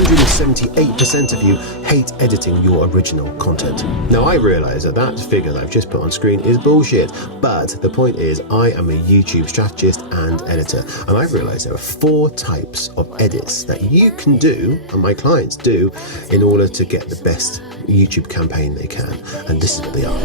178% of you hate editing your original content. Now, I realize that that figure that I've just put on screen is bullshit, but the point is I am a YouTube strategist and editor, and I've realized there are 4 types of edits that you can do, and my clients do, in order to get the best YouTube campaign they can, and this is what they are.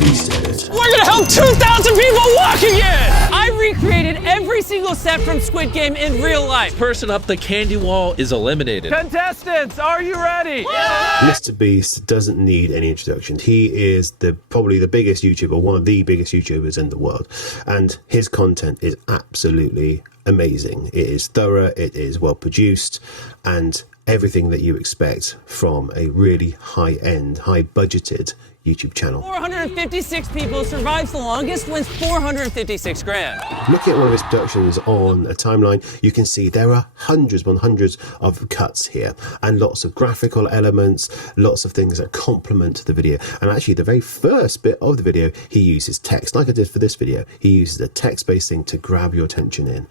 Beast edit. We're gonna help 2,000 people walk again! I recreated every single set from Squid Game in real life. Person up the candy wall is eliminated. Contestants, are you ready? Mr. Beast doesn't need any introduction. He is probably the biggest YouTuber, one of the biggest YouTubers in the world, and his content is absolutely amazing. It is thorough, it is well produced, and everything that you expect from a really high-end, high-budgeted YouTube channel. 456 people survives the longest, wins 456 grand. Looking at one of his productions on a timeline, you can see there are hundreds upon hundreds of cuts here, and lots of graphical elements, lots of things that complement the video. And actually, the very first bit of the video, he uses text, like I did for this video. He uses a text-based thing to grab your attention in.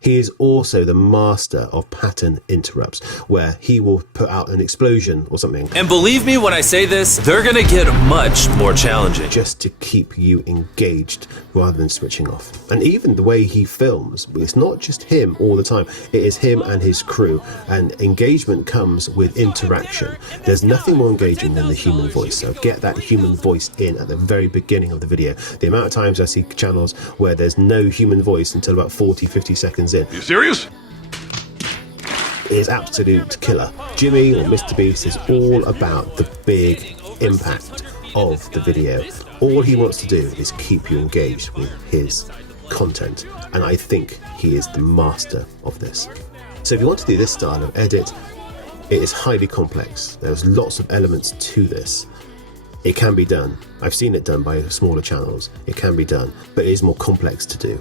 He is also the master of pattern interrupts, where he will put out an explosion or something. And believe me when I say this, they're gonna get much more challenging. Just to keep you engaged rather than switching off. And even the way he films, it's not just him all the time. It is him and his crew. And engagement comes with interaction. There's nothing more engaging than the human voice. So get that human voice in at the very beginning of the video. The amount of times I see channels where there's no human voice until about 40, 50 seconds in. You serious? Is absolute killer. Jimmy or Mr. Beast is all about the big impact of the video. All he wants to do is keep you engaged with his content, and I think he is the master of this. So if you want to do this style of edit, it is highly complex. There's lots of elements to this. It can be done. I've seen it done by smaller channels. It can be done, but it is more complex to do.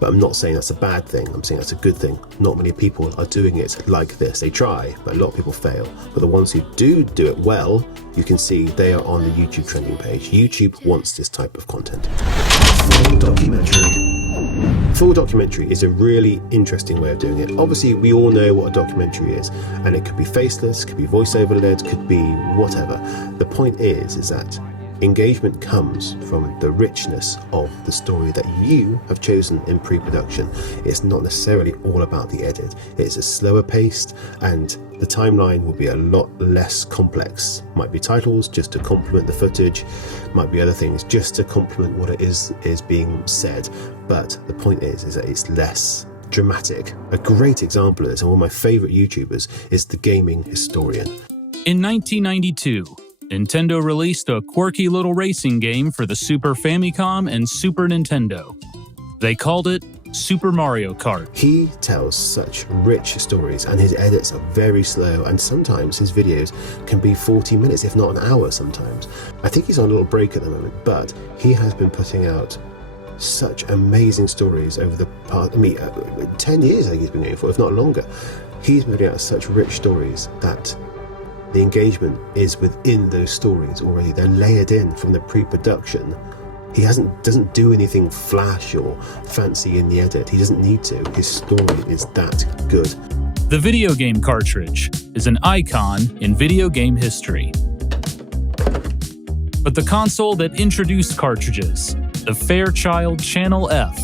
But I'm not saying that's a bad thing, I'm saying that's a good thing. Not many people are doing it like this. They try, but a lot of people fail. But the ones who do it well, you can see they are on the YouTube trending page. YouTube wants this type of content. Full documentary. Full documentary is a really interesting way of doing it. Obviously, we all know what a documentary is, and it could be faceless, could be voiceover led, could be whatever. The point is that engagement comes from the richness of the story that you have chosen in pre-production. It's not necessarily all about the edit. It's a slower paced, and the timeline will be a lot less complex. Might be titles just to complement the footage, might be other things just to complement what it is being said. But the point is that it's less dramatic. A great example of this, and one of my favorite YouTubers, is The Gaming Historian. In 1992, Nintendo released a quirky little racing game for the Super Famicom and Super Nintendo. They called it Super Mario Kart. He tells such rich stories, and his edits are very slow, and sometimes his videos can be 40 minutes, if not an hour sometimes. I think he's on a little break at the moment, but he has been putting out such amazing stories over the past, 10 years I think he's been going for, if not longer. He's been putting out such rich stories that the engagement is within those stories already. They're layered in from the pre-production. He doesn't do anything flash or fancy in the edit. He doesn't need to. His story is that good. The video game cartridge is an icon in video game history. But the console that introduced cartridges, the Fairchild Channel F,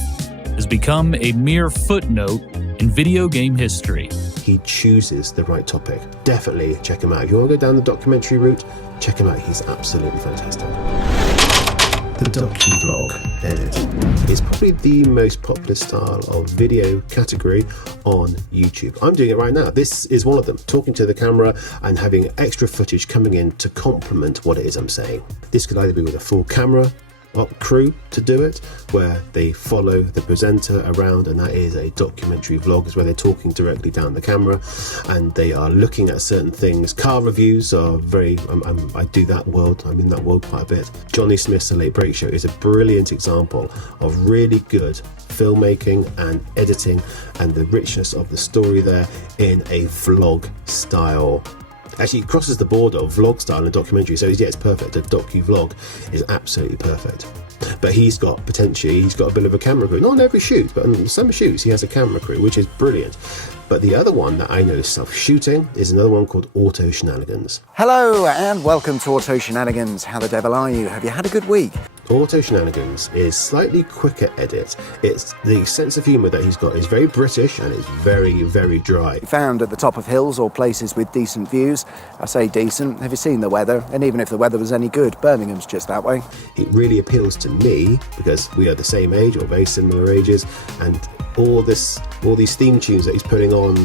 has become a mere footnote in video game history. He chooses the right topic. Definitely check him out. If you want to go down the documentary route, check him out. He's absolutely fantastic. The docu-vlog edit is probably the most popular style of video category on YouTube. I'm doing it right now. This is one of them, talking to the camera and having extra footage coming in to complement what it is I'm saying. This could either be with a full camera crew to do it, where they follow the presenter around, and that is a documentary vlog, is where they're talking directly down the camera and they are looking at certain things. Car reviews are very, I do that world, I'm in that world quite a bit. Johnny Smith's The Late Break Show is a brilliant example of really good filmmaking and editing and the richness of the story there in a vlog style. Actually, it crosses the border of vlog style and documentary, so yeah, it's perfect. A docu-vlog is absolutely perfect. But he's got a bit of a camera crew. Not on every shoot, but on some shoots he has a camera crew, which is brilliant. But the other one that I know is self-shooting is another one called Auto Shenanigans. Hello and welcome to Auto Shenanigans. How the devil are you? Have you had a good week? Auto Shenanigans is slightly quicker edit. It's the sense of humour that he's got is very British and it's very, very dry. Found at the top of hills or places with decent views. I say decent, have you seen the weather? And even if the weather was any good, Birmingham's just that way. It really appeals to me because we are the same age or very similar ages, and all these theme tunes that he's putting on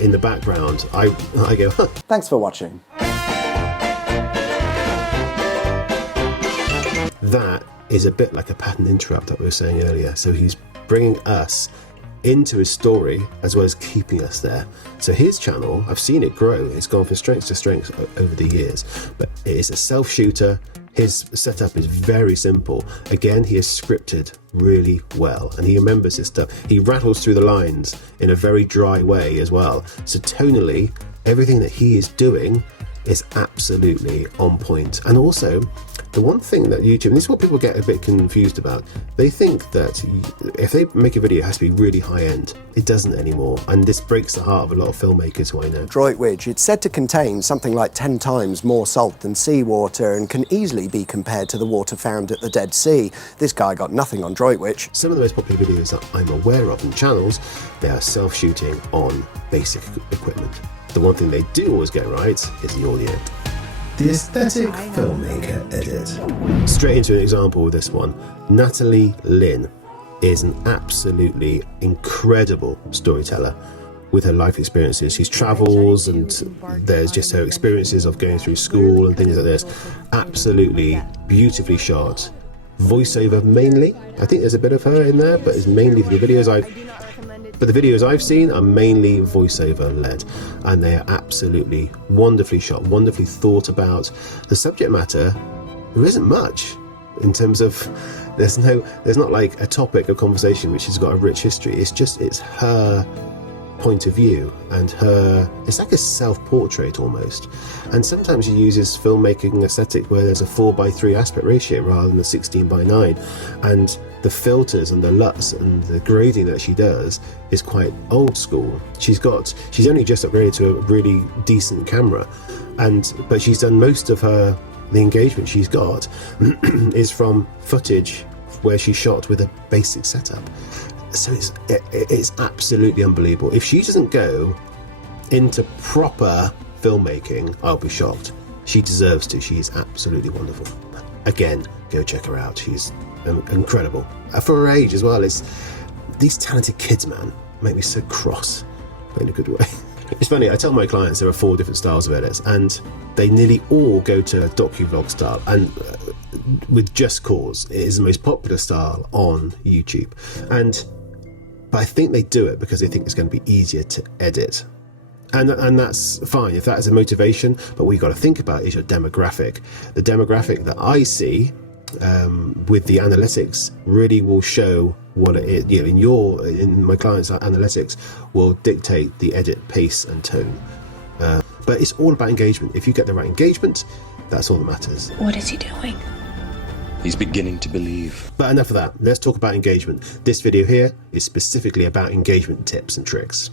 in the background, I go, huh. Thanks for watching. That is a bit like a pattern interrupt that we were saying earlier. So he's bringing us into his story as well as keeping us there. So his channel, I've seen it grow. It's gone from strength to strength over the years, but it is a self-shooter. His setup is very simple. Again, he is scripted really well and he remembers his stuff. He rattles through the lines in a very dry way as well. So tonally, everything that he is doing is absolutely on point. And also, the one thing that YouTube, and this is what people get a bit confused about, they think that if they make a video, it has to be really high end. It doesn't anymore, and this breaks the heart of a lot of filmmakers who I know. Droitwich, it's said to contain something like 10 times more salt than seawater and can easily be compared to the water found at the Dead Sea. This guy got nothing on Droitwich. Some of the most popular videos that I'm aware of in channels, they are self-shooting on basic equipment. The one thing they do always get right is the audio. The Aesthetic Filmmaker Edit. Straight into an example with this one. Natalie Lynn is an absolutely incredible storyteller with her life experiences. She travels and there's just her experiences of going through school and things like this. Absolutely beautifully shot. Voiceover mainly. I think there's a bit of her in there, but it's mainly the videos I've seen are mainly voiceover led, and they are absolutely wonderfully shot, wonderfully thought about. The subject matter, there isn't much in terms of there's not like a topic of conversation which has got a rich history. It's her point of view and it's like a self-portrait almost. And sometimes she uses filmmaking aesthetic where there's a 4:3 aspect ratio rather than the 16:9, and the filters and the LUTs and the grading that she does is quite old school. She's only just upgraded to a really decent camera, but she's done most of the engagement she's got is from footage where she shot with a basic setup. So it's absolutely unbelievable. If she doesn't go into proper filmmaking, I'll be shocked. She deserves to. She is absolutely wonderful. Again, go check her out. She's incredible. For her age as well. It's these talented kids, man, make me so cross, but in a good way. It's funny, I tell my clients there are 4 different styles of edits, and they nearly all go to docu-vlog style, and with just cause. It is the most popular style on YouTube. But I think they do it because they think it's going to be easier to edit. And that's fine if that is a motivation, but what you've got to think about is your demographic. The demographic that I see with the analytics really will show what it is. In my clients' analytics will dictate the edit pace and tone. But it's all about engagement. If you get the right engagement, that's all that matters. What is he doing? He's beginning to believe. But enough of that. Let's talk about engagement. This video here is specifically about engagement tips and tricks.